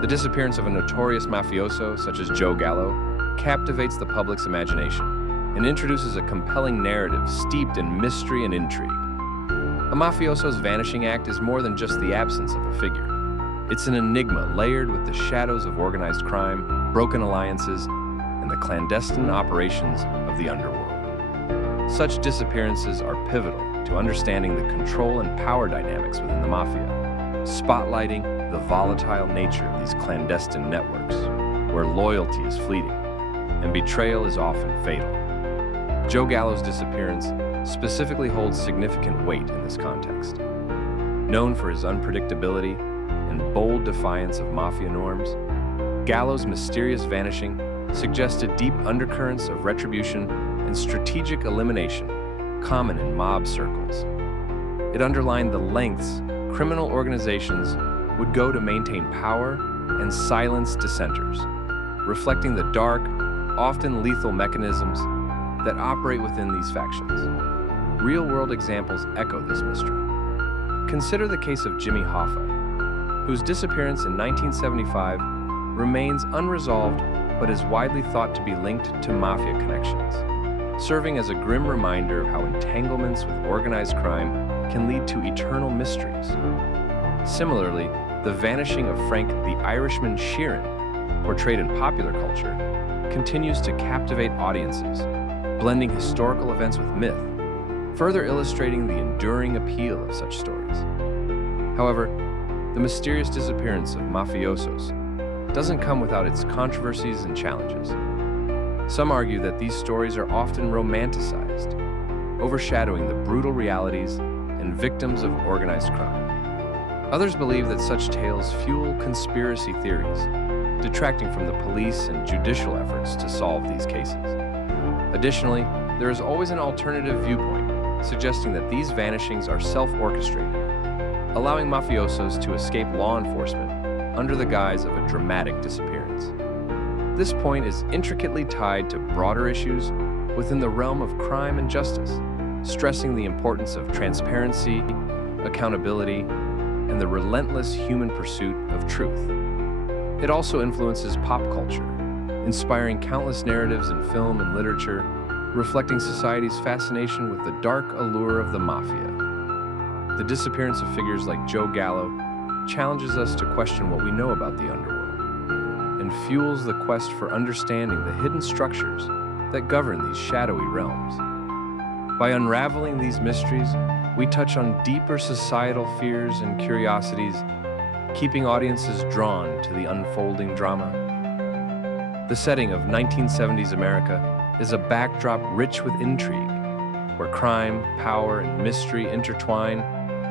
The disappearance of a notorious mafioso, such as Joe Gallo, captivates the public's imagination and introduces a compelling narrative steeped in mystery and intrigue. A mafioso's vanishing act is more than just the absence of a figure. It's an enigma layered with the shadows of organized crime, broken alliances, and the clandestine operations of the underworld. Such disappearances are pivotal to understanding the control and power dynamics within the mafia, spotlighting the volatile nature of these clandestine networks, where loyalty is fleeting and betrayal is often fatal. Joe Gallo's disappearance specifically holds significant weight in this context. Known for his unpredictability and bold defiance of mafia norms, Gallo's mysterious vanishing suggested deep undercurrents of retribution and strategic elimination common in mob circles. It underlined the lengths criminal organizations would go to maintain power and silence dissenters, reflecting the dark, often lethal mechanisms that operate within these factions. Real-world examples echo this mystery. Consider the case of Jimmy Hoffa, whose disappearance in 1975 remains unresolved but is widely thought to be linked to mafia connections, serving as a grim reminder of how entanglements with organized crime can lead to eternal mysteries. Similarly, the vanishing of Frank the Irishman Sheeran, portrayed in popular culture, continues to captivate audiences, blending historical events with myth, further illustrating the enduring appeal of such stories. However, the mysterious disappearance of mafiosos doesn't come without its controversies and challenges. Some argue that these stories are often romanticized, overshadowing the brutal realities and victims of organized crime. Others believe that such tales fuel conspiracy theories, detracting from the police and judicial efforts to solve these cases. Additionally, there is always an alternative viewpoint, suggesting that these vanishings are self-orchestrated, allowing mafiosos to escape law enforcement under the guise of a dramatic disappearance. This point is intricately tied to broader issues within the realm of crime and justice, stressing the importance of transparency, accountability, and the relentless human pursuit of truth. It also influences pop culture, inspiring countless narratives in film and literature, reflecting society's fascination with the dark allure of the mafia. The disappearance of figures like Joe Gallo challenges us to question what we know about the underworld and fuels the quest for understanding the hidden structures that govern these shadowy realms. By unraveling these mysteries, we touch on deeper societal fears and curiosities, keeping audiences drawn to the unfolding drama. The setting of 1970s America is a backdrop rich with intrigue, where crime, power, and mystery intertwine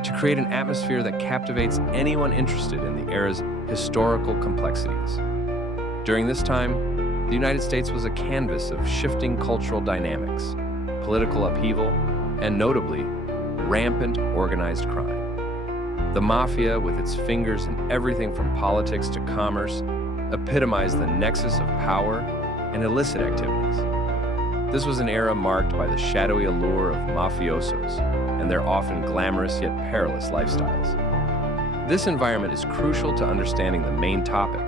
to create an atmosphere that captivates anyone interested in the era's historical complexities. During this time, the United States was a canvas of shifting cultural dynamics, political upheaval, and notably, rampant organized crime. The mafia, with its fingers in everything from politics to commerce, epitomized the nexus of power and illicit activities. This was an era marked by the shadowy allure of mafiosos and their often glamorous yet perilous lifestyles. This environment is crucial to understanding the main topic,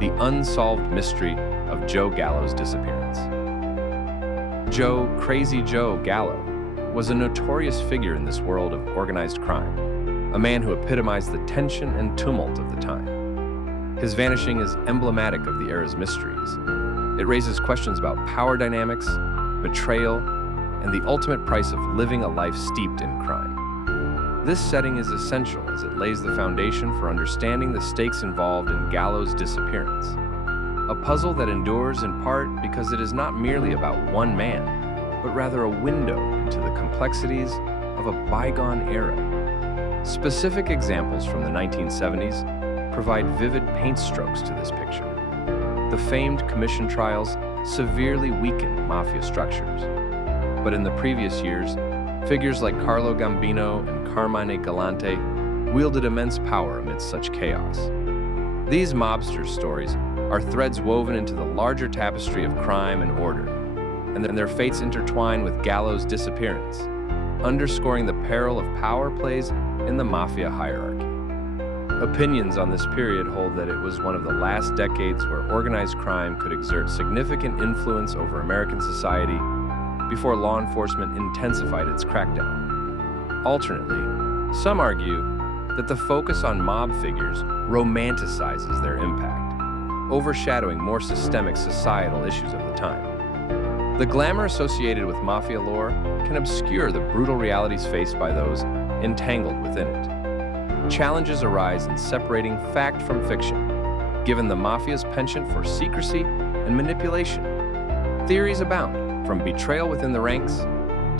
the unsolved mystery of Joe Gallo's disappearance. Crazy Joe Gallo was a notorious figure in this world of organized crime, a man who epitomized the tension and tumult of the time. His vanishing is emblematic of the era's mysteries. It raises questions about power dynamics, betrayal, and the ultimate price of living a life steeped in crime. This setting is essential as it lays the foundation for understanding the stakes involved in Gallo's disappearance, a puzzle that endures in part because it is not merely about one man, but rather a window into the complexities of a bygone era. Specific examples from the 1970s provide vivid paint strokes to this picture. The famed commission trials severely weakened mafia structures, but in the previous years, figures like Carlo Gambino and Carmine Galante wielded immense power amidst such chaos. These mobsters' stories are threads woven into the larger tapestry of crime and order, and then their fates intertwine with Gallo's disappearance, underscoring the peril of power plays in the mafia hierarchy. Opinions on this period hold that it was one of the last decades where organized crime could exert significant influence over American society before law enforcement intensified its crackdown. Alternately, some argue that the focus on mob figures romanticizes their impact, overshadowing more systemic societal issues of the time. The glamour associated with Mafia lore can obscure the brutal realities faced by those entangled within it. Challenges arise in separating fact from fiction, given the Mafia's penchant for secrecy and manipulation. Theories abound, from betrayal within the ranks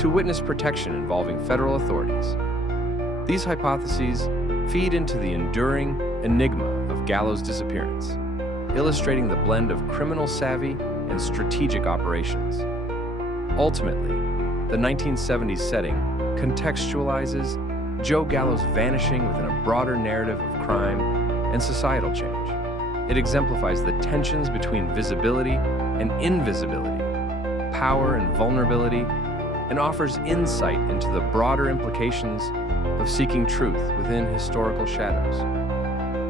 to witness protection involving federal authorities. These hypotheses feed into the enduring enigma of Gallo's disappearance, illustrating the blend of criminal savvy and strategic operations. Ultimately, the 1970s setting contextualizes Joe Gallo's vanishing within a broader narrative of crime and societal change. It exemplifies the tensions between visibility and invisibility, power and vulnerability, and offers insight into the broader implications of seeking truth within historical shadows.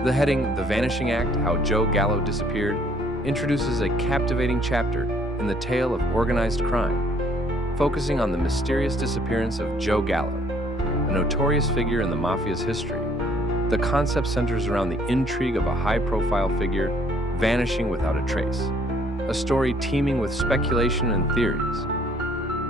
The heading, The Vanishing Act: How Joe Gallo Disappeared, introduces a captivating chapter in the tale of organized crime, focusing on the mysterious disappearance of Joe Gallo, a notorious figure in the Mafia's history. The concept centers around the intrigue of a high-profile figure vanishing without a trace, a story teeming with speculation and theories.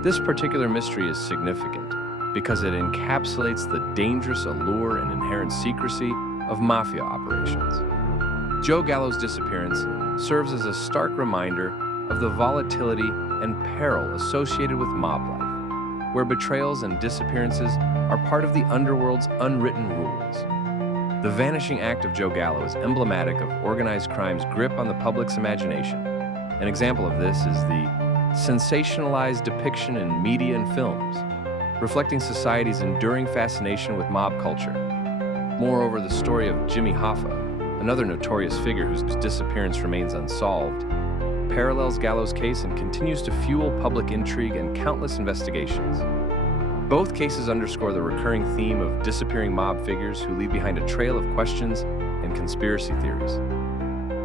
This particular mystery is significant because it encapsulates the dangerous allure and inherent secrecy of Mafia operations. Joe Gallo's disappearance serves as a stark reminder of the volatility and peril associated with mob life, where betrayals and disappearances are part of the underworld's unwritten rules. The vanishing act of Joe Gallo is emblematic of organized crime's grip on the public's imagination. An example of this is the sensationalized depiction in media and films, reflecting society's enduring fascination with mob culture. Moreover, the story of Jimmy Hoffa, another notorious figure whose disappearance remains unsolved, parallels Gallo's case and continues to fuel public intrigue and countless investigations. Both cases underscore the recurring theme of disappearing mob figures who leave behind a trail of questions and conspiracy theories.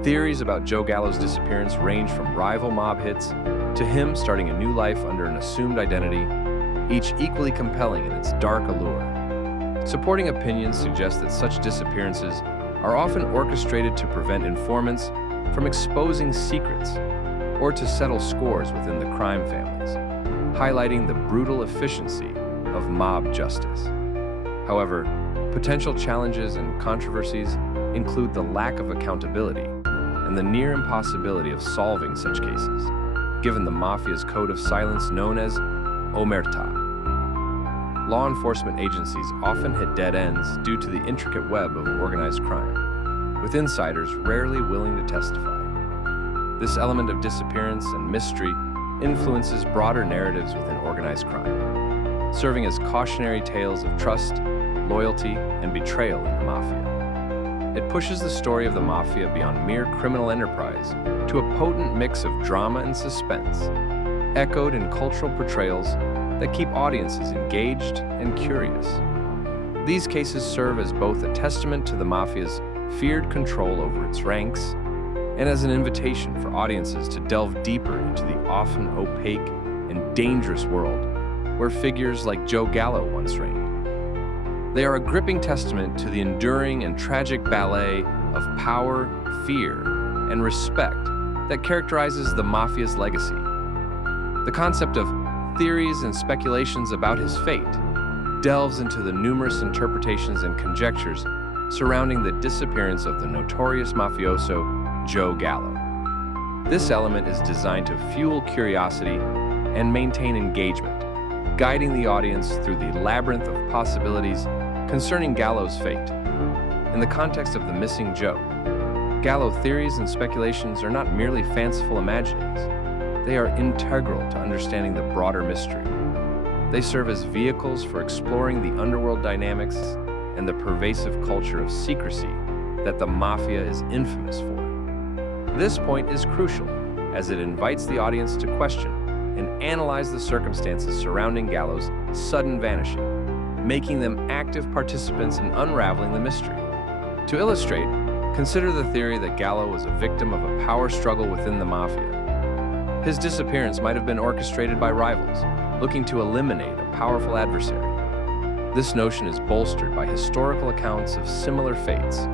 Theories about Joe Gallo's disappearance range from rival mob hits to him starting a new life under an assumed identity, each equally compelling in its dark allure. Supporting opinions suggest that such disappearances are often orchestrated to prevent informants from exposing secrets or to settle scores within the crime families, highlighting the brutal efficiency of mob justice. However, potential challenges and controversies include the lack of accountability and the near impossibility of solving such cases, given the Mafia's code of silence known as omerta. Law enforcement agencies often hit dead ends due to the intricate web of organized crime, with insiders rarely willing to testify. This element of disappearance and mystery influences broader narratives within organized crime, serving as cautionary tales of trust, loyalty, and betrayal in the Mafia. It pushes the story of the Mafia beyond mere criminal enterprise to a potent mix of drama and suspense, echoed in cultural portrayals that keep audiences engaged and curious. These cases serve as both a testament to the Mafia's feared control over its ranks and as an invitation for audiences to delve deeper into the often opaque and dangerous world where figures like Joe Gallo once reigned. They are a gripping testament to the enduring and tragic ballet of power, fear, and respect that characterizes the Mafia's legacy. The concept of theories and speculations about his fate delves into the numerous interpretations and conjectures surrounding the disappearance of the notorious mafioso Joe Gallo. This element is designed to fuel curiosity and maintain engagement, guiding the audience through the labyrinth of possibilities concerning Gallo's fate. In the context of the missing Joe, Gallo theories and speculations are not merely fanciful imaginings. They are integral to understanding the broader mystery. They serve as vehicles for exploring the underworld dynamics and the pervasive culture of secrecy that the Mafia is infamous for. This point is crucial, as it invites the audience to question and analyze the circumstances surrounding Gallo's sudden vanishing, making them active participants in unraveling the mystery. To illustrate, consider the theory that Gallo was a victim of a power struggle within the Mafia. His disappearance might have been orchestrated by rivals, looking to eliminate a powerful adversary. This notion is bolstered by historical accounts of similar fates,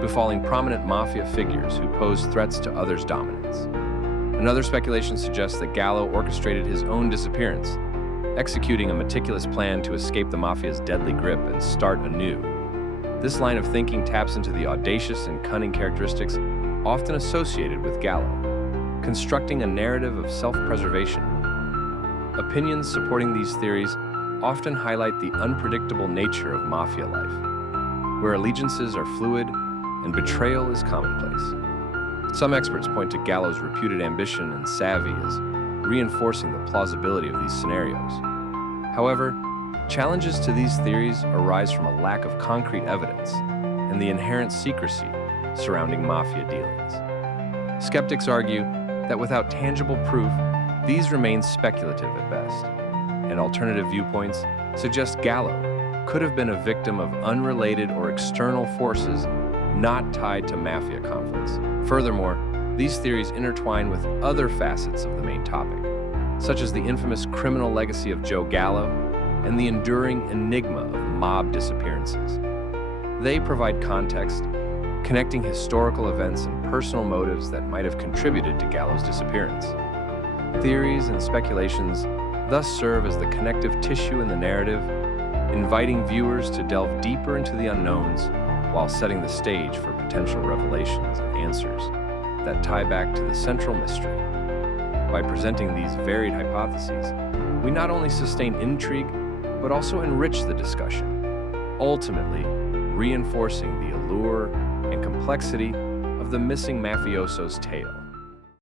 befalling prominent Mafia figures who posed threats to others' dominance. Another speculation suggests that Gallo orchestrated his own disappearance, executing a meticulous plan to escape the Mafia's deadly grip and start anew. This line of thinking taps into the audacious and cunning characteristics often associated with Gallo, constructing a narrative of self-preservation. Opinions supporting these theories often highlight the unpredictable nature of Mafia life, where allegiances are fluid and betrayal is commonplace. Some experts point to Gallo's reputed ambition and savvy as reinforcing the plausibility of these scenarios. However, challenges to these theories arise from a lack of concrete evidence and the inherent secrecy surrounding Mafia dealings. Skeptics argue that without tangible proof, these remain speculative at best, and alternative viewpoints suggest Gallo could have been a victim of unrelated or external forces not tied to Mafia conflicts. Furthermore, these theories intertwine with other facets of the main topic, such as the infamous criminal legacy of Joe Gallo and the enduring enigma of mob disappearances. They provide context, connecting historical events and personal motives that might have contributed to Gallo's disappearance. Theories and speculations thus serve as the connective tissue in the narrative, inviting viewers to delve deeper into the unknowns while setting the stage for potential revelations and answers that tie back to the central mystery. By presenting these varied hypotheses, we not only sustain intrigue, but also enrich the discussion, ultimately reinforcing the allure and complexity of the missing mafioso's tale.